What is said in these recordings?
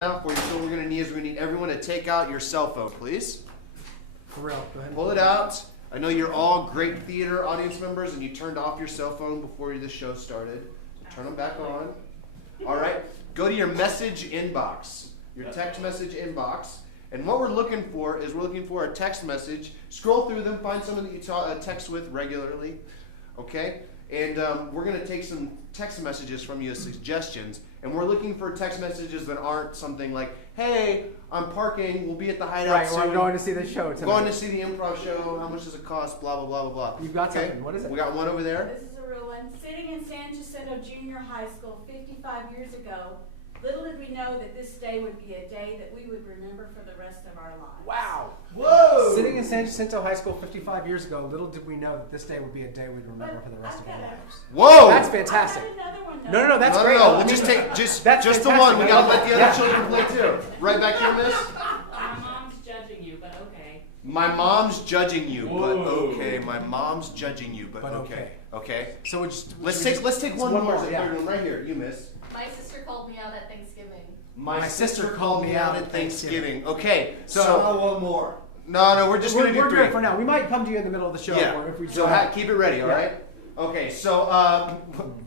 Now for you, so we're going to need is we need everyone to take out your cell phone, please. For real, go ahead. Pull it out. I know you're all great theater audience members and you turned off your cell phone before the show started. Turn them back on. All right. Go to your message inbox, your text message inbox. And what we're looking for is a text message. Scroll through them, find someone that you text with regularly. Okay? And we're going to take some text messages from you as suggestions. And we're looking for text messages that aren't something like, hey, I'm parking, we'll be at the hideout soon. Right, we're going to see the show tonight. Going to see the improv show, how much does it cost, blah, blah, blah, blah, blah. You've got something, what is it? We got one over there. This is a real one. Sitting in San Jacinto Junior High School 55 years ago, little did we know that this day would be a day that we would remember for the rest of our lives. Wow. Whoa! Sitting in San Jacinto High School 55 years ago, little did we know that this day would be a day we'd remember for the rest of our lives. Whoa! That's fantastic. I've got another one, though. No, that's great. No, we'll just take just the one. We gotta let the other children play too. Right back here, miss? My mom's judging you, but okay. My mom's judging you, but Whoa. okay. My mom's judging you, but okay. Okay. So Let's take one more. Yeah. One right here. You miss. My sister called me out at Thanksgiving. My sister called me out at Thanksgiving. Okay. So one more. No, we're just gonna do we're three. good for now. We might come to you in the middle of the show. Yeah. Or if we So keep it ready, all right? Okay. So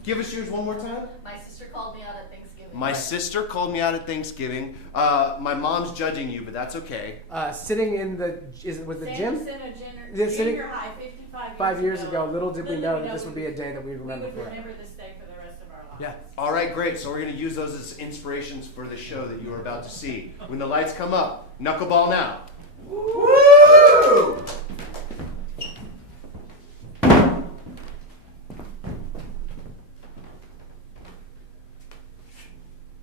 give us yours one more time. My sister called me out at Thanksgiving. My sister called me out at Thanksgiving. My mom's judging you, but that's okay. Sitting in the San gym? Jacinto Yeah, sitting- Junior High 55 5 years ago, little did we know that this would be a day that we'd we remember would forever. remember this day for the rest of our lives. Yeah. All right, great. So we're going to use those as inspirations for the show that you are about to see. When the lights come up, knuckleball now. Woo!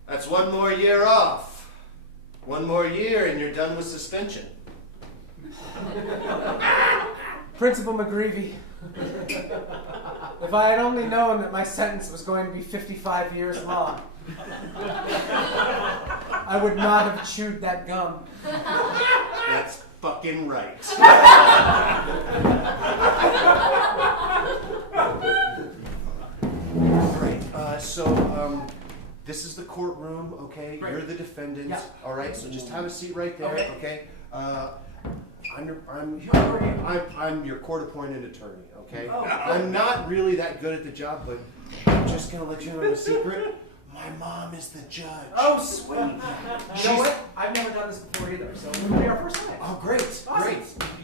That's one more year off. One more year and you're done with suspension. Principal McGreevy, if I had only known that my sentence was going to be 55 years long, I would not have chewed that gum. That's fucking right. Right. So this is the courtroom, okay? Great. You're the defendant. Yeah. All right. So just have a seat right there, Okay. I'm your court-appointed attorney, okay? Oh. I'm not really that good at the job, but I'm just gonna let you know a secret. My mom is the judge. Oh, sweet. You know what? I've never done this before either, so this will be our first time. Oh, great, Awesome. great.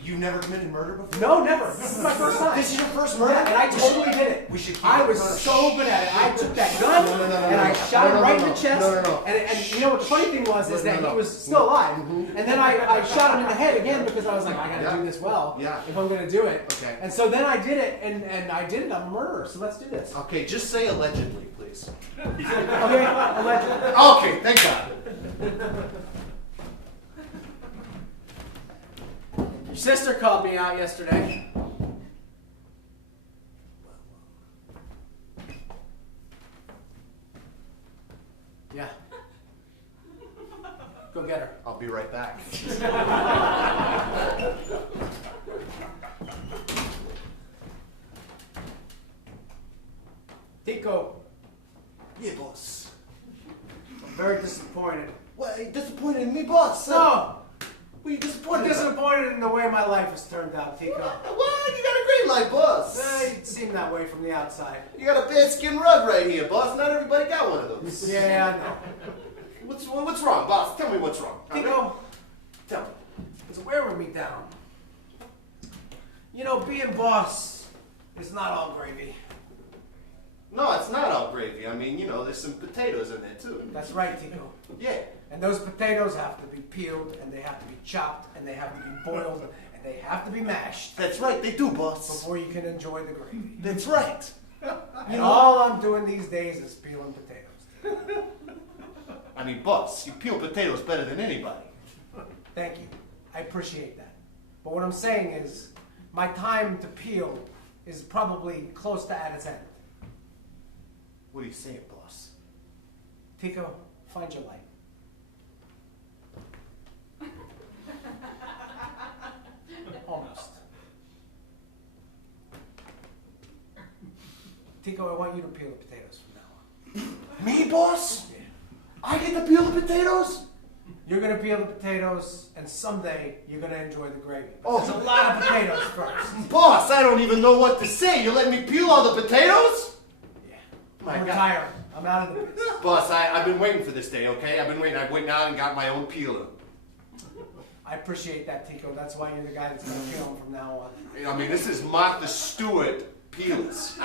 You never committed murder before? No, never. This is my first time. This is your first murder? Yeah, and I totally did it. We should keep I it was going. so good at it. I took that gun and I shot him right in the chest. And you know what the funny thing was is that he was still alive. And then I shot him in the head again because I was like, I gotta do this well if I'm gonna do it. Okay. And so then I did it, and I did it. I'm a murderer, so let's do this. Okay, just say allegedly, please. Okay, allegedly. Okay, thank God. Your sister called me out yesterday. Yeah. Go get her. I'll be right back. Tico, Yeah, boss. I'm very disappointed. What? You disappointed in me, boss? No! What are you I'm disappointed about? disappointed in the way my life has turned out, Tico. What? You got a great life, boss. It seemed that way from the outside. You got a bearskin rug right here, boss. Not everybody got one of those. Yeah, I know. What's wrong, boss? Tell me what's wrong. Tico, Tell me. it's wearing me down. You know, being boss is not all gravy. No, it's not all gravy. I mean, you know, there's some potatoes in there, too. That's right, Tico. Yeah. And those potatoes have to be peeled, and they have to be chopped, and they have to be boiled, and they have to be mashed That's right, they do, boss. before you can enjoy the gravy. That's right. And all I'm doing these days is peeling potatoes. I mean, boss, you peel potatoes better than anybody. Thank you. I appreciate that. But what I'm saying is, my time to peel is probably close to at its end. What are you saying, boss? Tico, find your light. Almost. Tico, I want you to peel the potatoes from now on. Me, boss? Yeah. I get to peel the potatoes? You're gonna peel the potatoes, and someday you're gonna enjoy the gravy. But there's a lot of potatoes first. Boss, I don't even know what to say. You let me peel all the potatoes? Yeah. My I'm God. retiring. I'm out of the business. Boss, I've been waiting for this day, okay? I've been waiting. I went out and got my own peeler. I appreciate that, Tico. That's why you're the guy that's gonna peel them from now on. I mean, this is Martha Stewart peels.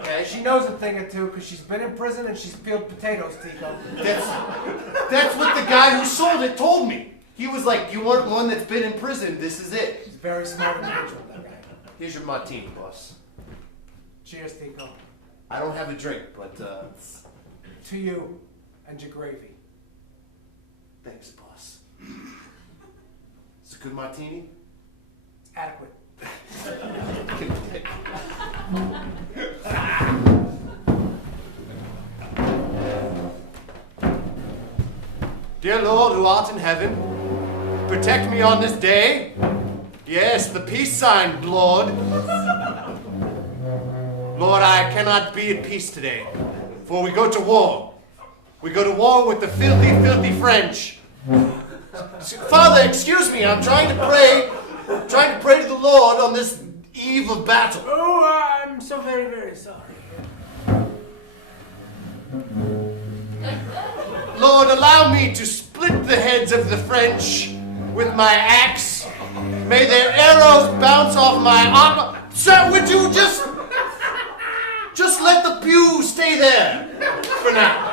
Okay? She knows a thing or two because she's been in prison and she's peeled potatoes, Tico. That's what the guy who sold it told me. He was like, you want one that's been in prison, this is it. He's a very smart individual, that guy. Here's your martini, boss. Cheers, Tico. I don't have a drink, but To you and your gravy. thanks, boss. It's a good martini? Adequate. Dear Lord who art in heaven, protect me on this day. Yes, the peace sign, Lord. Lord, I cannot be at peace today, for we go to war. We go to war with the filthy, filthy French. Father, excuse me, I'm trying to pray to the Lord on this eve of battle. Oh, I'm so very, very sorry. Lord, allow me to split the heads of the French with my axe. May their arrows bounce off my armor. Sir, would you just let the pew stay there for now?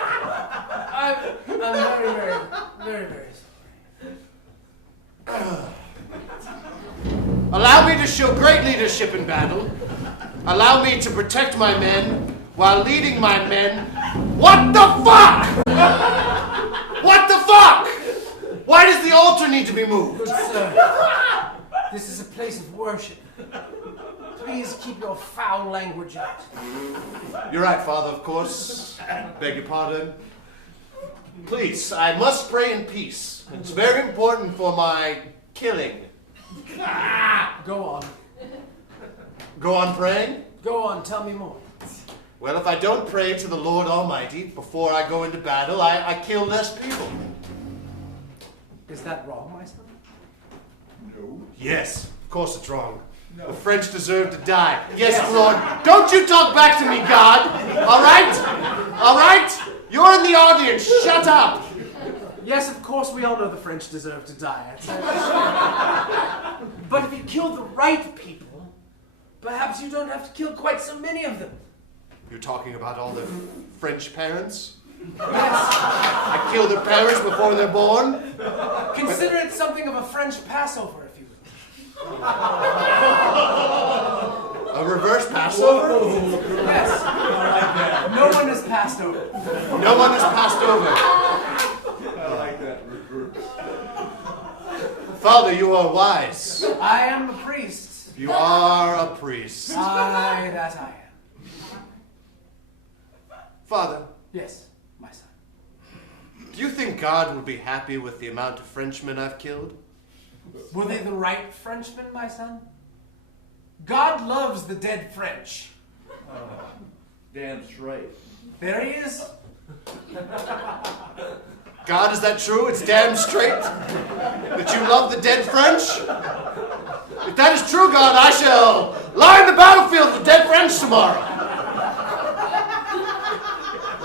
I'm very, very, very, very sorry. Allow me to show great leadership in battle. Allow me to protect my men while leading my men. What the fuck? What the fuck? Why does the altar need to be moved? Good sir, this is a place of worship. Please keep your foul language out. You're right, Father, of course. Beg your pardon. Please, I must pray in peace. It's very important for my killing. Go on. Go on praying? Go on, tell me more. Well, if I don't pray to the Lord Almighty before I go into battle, I kill less people. Is that wrong, my son? No. Yes, of course it's wrong. No. The French deserve to die. Yes, Lord. Don't you talk back to me, God. All right? All right? You're in the audience. Shut up. Yes, of course we all know the French deserve to die. But if you kill the right people, perhaps you don't have to kill quite so many of them. You're talking about all the French parents? Yes. I kill their parents before they're born? Consider it something of a French Passover, if you will. A reverse Passover? Yes. No one is passed over. No one is passed over. I like that reverse. Father, you are wise. I am a priest. You are a priest. Aye, that I am. Father, Yes, my son. do you think God will be happy with the amount of Frenchmen I've killed? Were they the right Frenchmen, my son? God loves the dead French. Damn straight. There he is. God, is that true? It's damn straight that you love the dead French? If that is true, God, I shall lie in the battlefield with dead French tomorrow.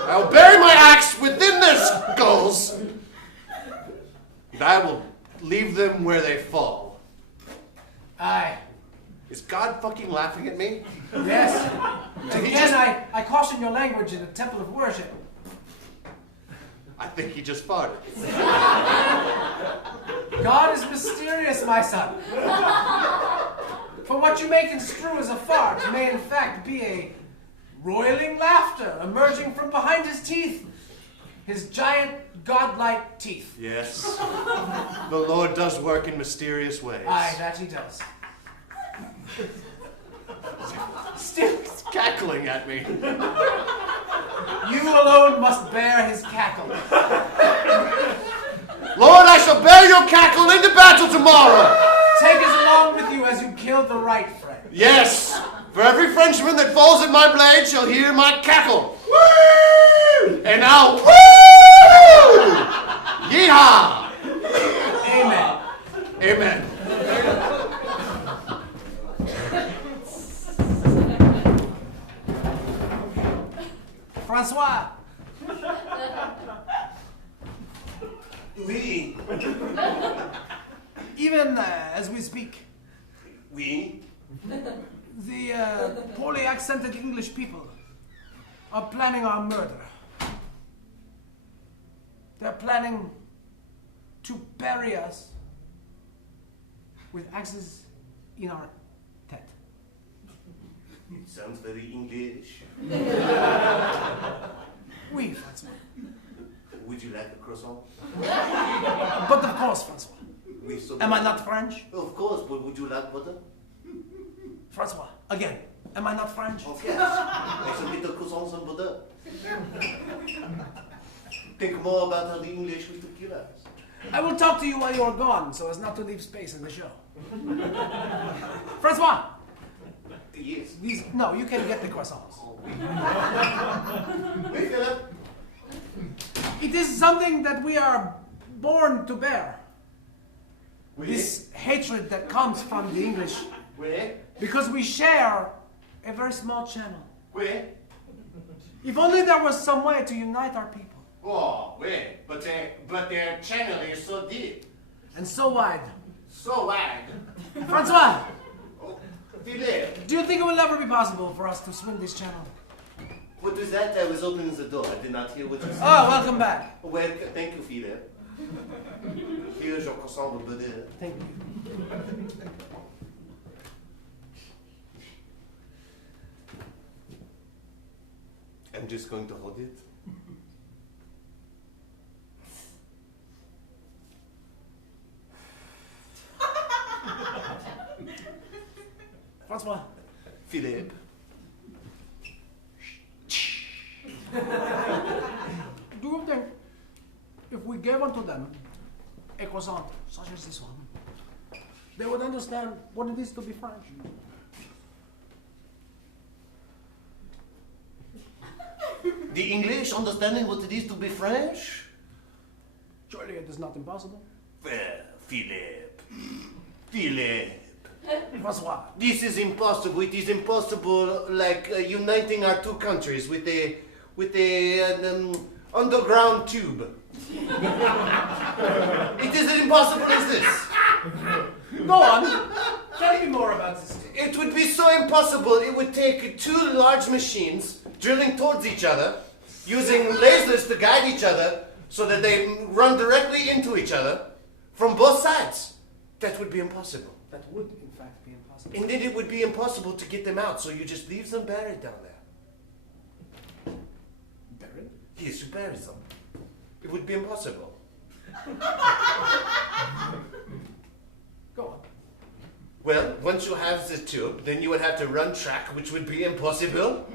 I will bury my axe within their skulls, and I will leave them where they fall. Aye. Is God fucking laughing at me? Yes. Did he Again, just- I caution your language in a temple of worship. I think he just farted. God is mysterious, my son. For what you may construe as a fart may in fact be a roiling laughter emerging from behind his teeth. His giant, godlike teeth. Yes. The Lord does work in mysterious ways. Aye, that he does. Still cackling at me. You alone must bear his cackle. Lord, I shall bear your cackle into battle tomorrow. Take us along with you as you killed the right friend. Yes. For every Frenchman that falls at my blade shall hear my cackle. Woo! And I'll woo! Yeehaw! Amen. Francois. Oui. Even as we speak, Oui. the poorly accented English people are planning our murder. They're planning to bury us with axes in our head. Sounds very English. Oui, Francois. Would you like a croissant? But of course, Francois. Oui, so Am I not French? Of course, but would you like butter? Francois, again, am I not French? Of course. Make some little croissants and butter. Think more about how the English will kill us. I will talk to you while you're gone, so as not to leave space in the show. Francois! Yes. No, you can get the croissants. Oui, Philip. It is something that we are born to bear. Oui. This hatred that comes from the English. Oui. Because we share a very small channel. Oui. If only there was some way to unite our people. Oh, oui. But their channel is so deep. And so wide. So wide. Francois! Oh, Philip. Do you think it will ever be possible for us to swim this channel? What was that? I was opening the door. I did not hear what you said. Oh, welcome back. Well, thank you, Philip. Here's your croissant with butter. Thank you. I'm just going to hold it. Francois. Philip. Do you think if we gave unto them a croissant such as this one, they would understand what it is to be French? The English understanding what it is to be French? Surely it is not impossible. Well, Philip. Philip. Francois. This is impossible. It is impossible like uniting our two countries with a underground tube. It is as impossible as this. Go on. Tell me more about this. It would be so impossible. It would take two large machines drilling towards each other, using lasers to guide each other so that they run directly into each other from both sides. That would be impossible. That would, in fact, be impossible. And then it would be impossible to get them out, so you just leave them buried down there. Buried? Yes, you bury them. It would be impossible. Go on. Well, once you have the tube, then you would have to run track, which would be impossible.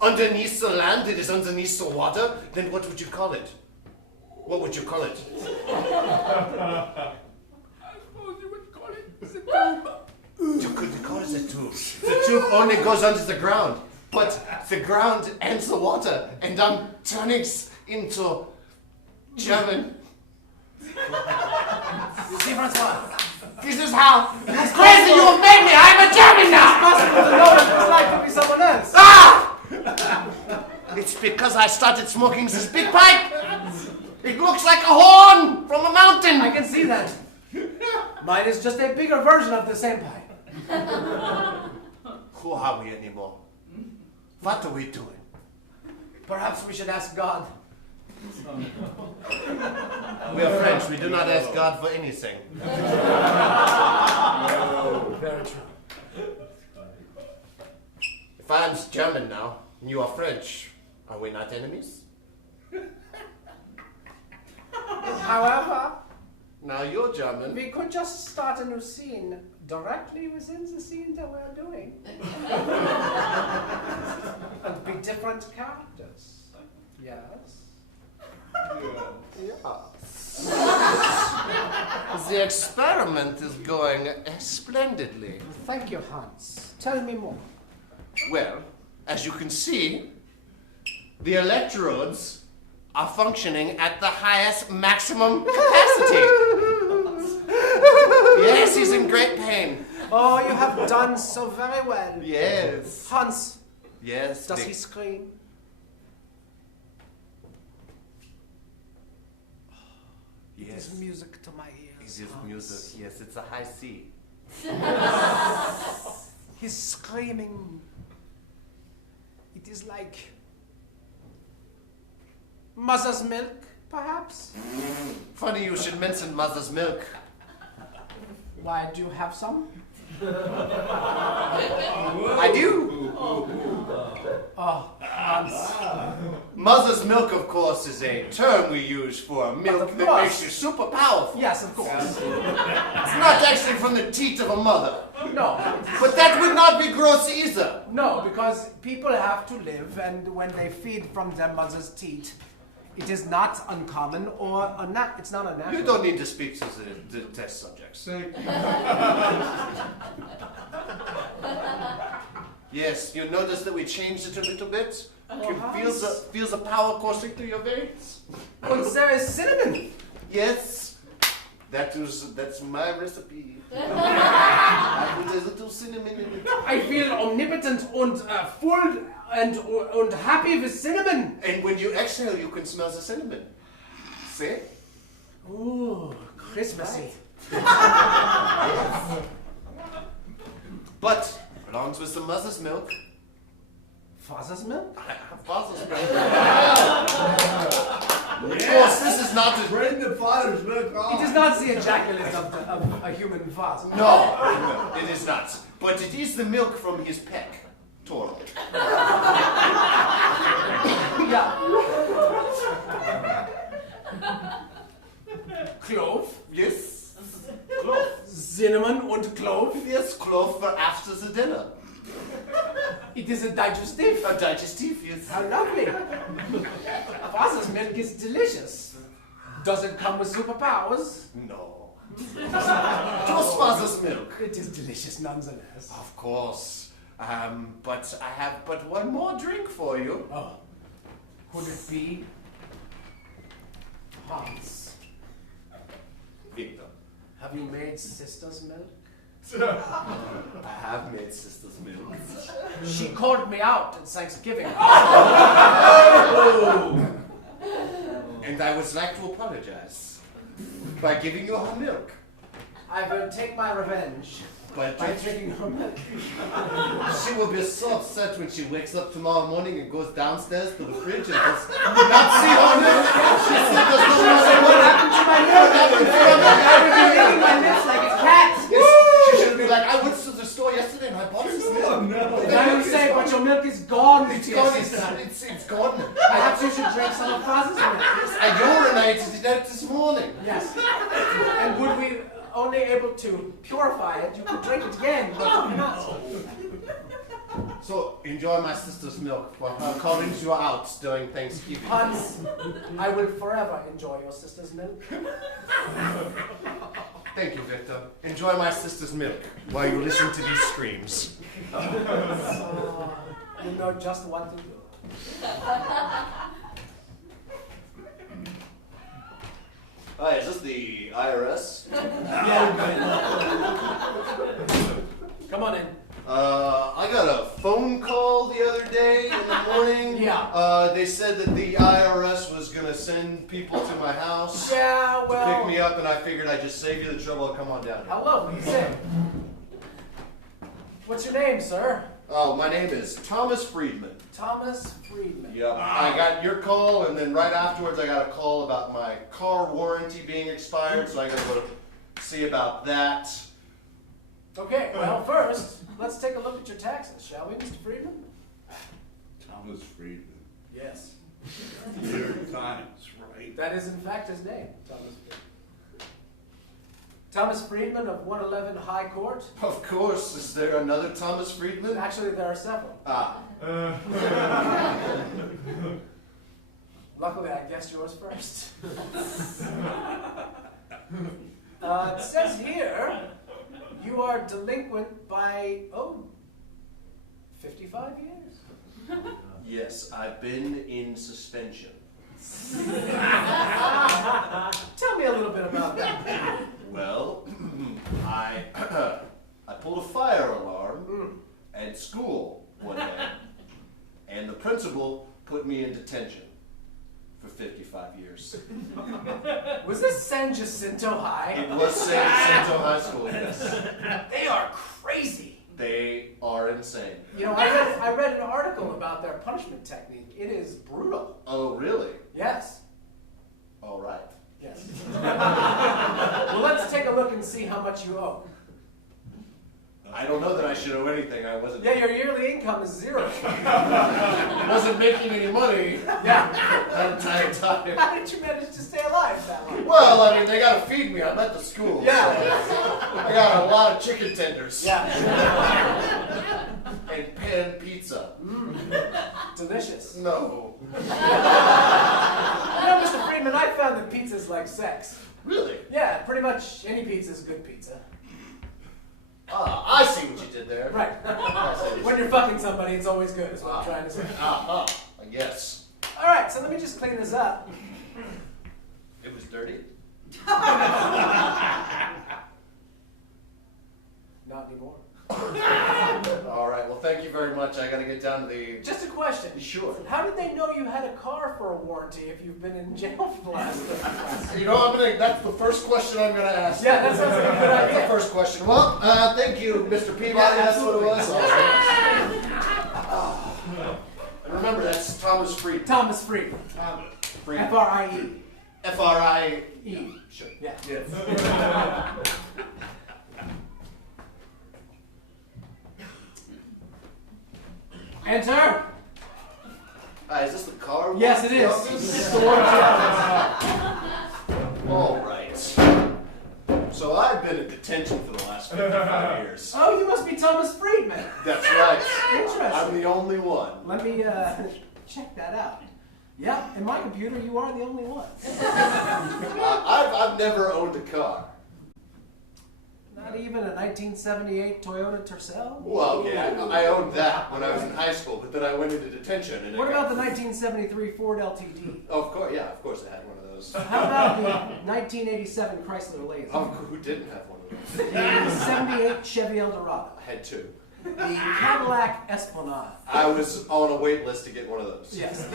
Underneath the land, it is underneath the water. Then what would you call it? What would you call it? I suppose you would call it the tube. You couldn't call it a tube. The tube only goes under the ground. But the ground ends the water, and I'm turning into German. See, Francois. This is how crazy you have made me. I'm a German now. It's possible to know what it's like to be someone else. Ah! It's because I started smoking this big pipe. It looks like a horn from a mountain. I can see that. Mine is just a bigger version of the same pipe. Who are we anymore? What are we doing? Perhaps we should ask God. We are French. We do not ask God for anything. Very true. If I'm German now, and you are French, are we not enemies? However, Now you're German. we could just start a new scene directly within the scene that we're doing. And be different characters. Yes? Yes. The experiment is going splendidly. Thank you, Hans. Tell me more. Well, as you can see, the electrodes are functioning at the highest maximum capacity. Yes, he's in great pain. Oh, you have done so very well. Yes. Hans, Yes. does he scream? It Yes. is music to my ears. It is Hans. music. Yes, it's a high C. His screaming. It is like mother's milk, perhaps? Funny you should mention mother's milk. Why, do you have some? I do. Oh, Hans. Mother's milk, of course, is a term we use for milk of that course. makes you super powerful. Yes, of course. It's not actually from the teat of a mother. No, But that would not be gross either. no, because people have to live, and when they feed from their mother's teat, it is not uncommon or it's not unnatural. You don't need to speak to the test subjects. Thank you. Yes, you notice that we changed it a little bit? You Hans. feels the power coursing through your veins? And there is cinnamon. Yes. That's my recipe. I put a little cinnamon in it. I feel omnipotent and full and happy with cinnamon. And when you exhale, you can smell the cinnamon. See? Ooh, Christmassy. But belongs with the mother's milk. Father's milk? Father's milk. Of course, this is not a... Bring the father's milk on. It is not the ejaculate of a human father. No, it is not. But it is the milk from his peck. Toro. Yeah. Clove, Yes. Clove. cinnamon and clove. Yes, clove for after the dinner. It is a digestive. A digestive, yes. How lovely. Father's milk is delicious. Does it come with superpowers? No. Just father's milk. It is delicious nonetheless. Of course. But I have but one more drink for you. Oh, could it be Hans? Victor. Have you made sister's milk? I have made sister's milk. She called me out at Thanksgiving. And I would like to apologize by giving you her milk. I will take my revenge But by drinking her milk. she will be so upset when she wakes up tomorrow morning and goes downstairs to the fridge and does not see her milk. She said does not know What happened to my milk? I would be licking my lips like a cat. Yes, she should be like, I went to the store yesterday and I bought this milk. Oh, no. And I would say, but your milk is gone. It's dear gone. sister. It's gone. Perhaps you should drink some of Father's milk. I urinated it out this morning. Yes. And would we only able to purify it, you could drink it again, but not. So enjoy my sister's milk for her calling you out during Thanksgiving. Hans, I will forever enjoy your sister's milk. Thank you, Victor. Enjoy my sister's milk while you listen to these screams. You know just what to do. Hi, is this the IRS? Come on in. I got a phone call the other day in the morning. Yeah. They said that the IRS was gonna send people to my house Yeah, to pick me up, and I figured I'd just save you the trouble and come on down here. Hello, he's in. What's your name, sir? Oh, my name is Thomas Friedman. Thomas Friedman. Yep. I got your call, and then right afterwards I got a call about my car warranty being expired, so I gotta go see about that. Okay, well, first, let's take a look at your taxes, shall we, Mr. Friedman? Thomas Friedman. Yes. New York Times, right? That is, in fact, his name, Thomas Friedman. Thomas Friedman of 111 High Court. Of course. Is there another Thomas Friedman? Actually, there are several. Ah. Luckily, I guessed yours first. It says here you are delinquent by, 55 years. Yes, I've been in suspension. Tell me a little bit about that. Well, I pulled a fire alarm at school one day, and the principal put me in detention for 55 years. Was this San Jacinto High? It was San Jacinto High School, yes. They are crazy. They are insane. You know, I read an article about their punishment technique. It is brutal. Oh, really? Yes. All right. Yes. Well, let's take a look and see how much you owe. I don't know that I should owe anything. I wasn't. Yeah, your yearly income is 0. Wasn't making any money. Yeah. That entire time. How did you manage to stay alive that long? Well, I mean, they gotta feed me. I'm at the school. Yeah. So I got a lot of chicken tenders. Yeah. And pan pizza. Delicious. No. You know, Mr. Friedman, I found that pizza's like sex. Really? Yeah, pretty much any pizza's good pizza. I see what you did there. Right. When you're fucking somebody, it's always good, is what I'm trying to say. I guess. All right, so let me just clean this up. It was dirty? Not anymore. All right, well, thank you very much. I gotta get down to the... Just a question. Sure. How did they know you had a car for a warranty if you've been in jail for the last 30 months? You know, that's the first question I'm gonna ask. Yeah, that sounds like a good That's idea. the first question. Well, thank you, Mr. Peabody. Yeah, That's what it was. absolutely. And remember, that's Thomas Fried. Thomas Fried. Fried. F-R-I-E. F-R-I-E. Sure. Yeah. Yes. Enter. Is this the car? Yes, it is. Office? It's the warranty office. All right. So I've been in detention for the last 55 years. Oh, you must be Thomas Friedman. That's right. Interesting. I'm the only one. Let me check that out. Yeah, in my computer, you are the only one. I've never owned a car. Not even a 1978 Toyota Tercel? Well, yeah, I owned that when I was in high school, but then I went into detention. And What about the 1973 Ford LTD? Oh, of course, yeah, of course I had one of those. How about the 1987 Chrysler Laser? Who didn't have one of those? The 78 Chevy Eldorado? I had two. The Cadillac Esplanade? I was on a wait list to get one of those. Yes.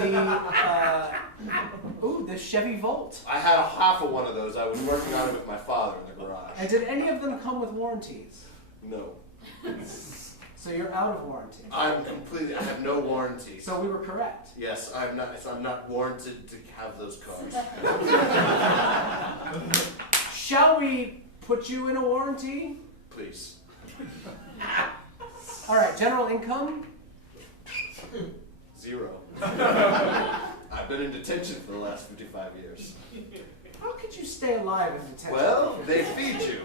The Chevy Volt? I had half of one of those. I was working on it with my father in the garage. And did any of them come with warranties? No. So you're out of warranty. I have no warranty. So we were correct. Yes, I'm not warranted to have those cars. Shall we put you in a warranty? Please. All right, general income? 0. I've been in detention for the last 55 years. How could you stay alive in detention? Well, they feed you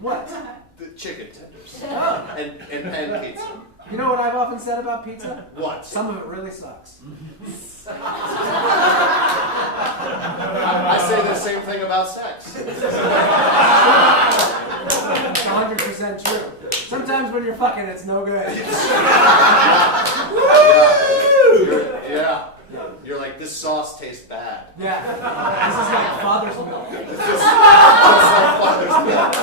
What? the chicken tenders Oh. and pan pizza. You know what I've often said about pizza? What? Some of it really sucks. I say the same thing about sex. It's 100% true. Sometimes when you're fucking, it's no good. Yeah. You're like, this sauce tastes bad. Yeah. This is like father's milk. This is like father's milk.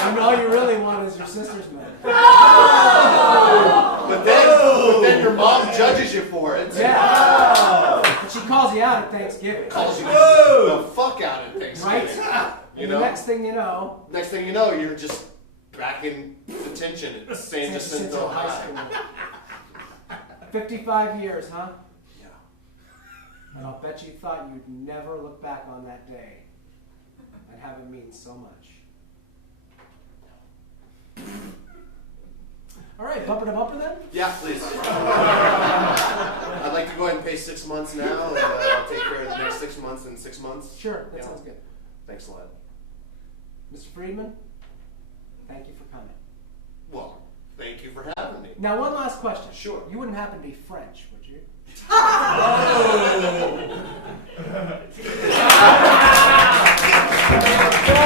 And all you really want is your sister's milk. But then your mom judges you for it. Yeah. And she calls you out at Thanksgiving. Calls you the fuck out at Thanksgiving. Right? You And know? the next thing you know, you're just back in detention at San Jacinto High. School. 55 years, huh? Yeah. And I'll bet you thought you'd never look back on that day and have it mean so much. All right, bumper to bumper then? Yeah, please. I'd like to go ahead and pay 6 months now, and I'll take care of the next 6 months in 6 months. Sure, that Yeah. sounds good. Thanks a lot. Mr. Friedman, thank you for coming. Well, thank you for having me. Now, one last question. Sure. You wouldn't happen to be French, would you?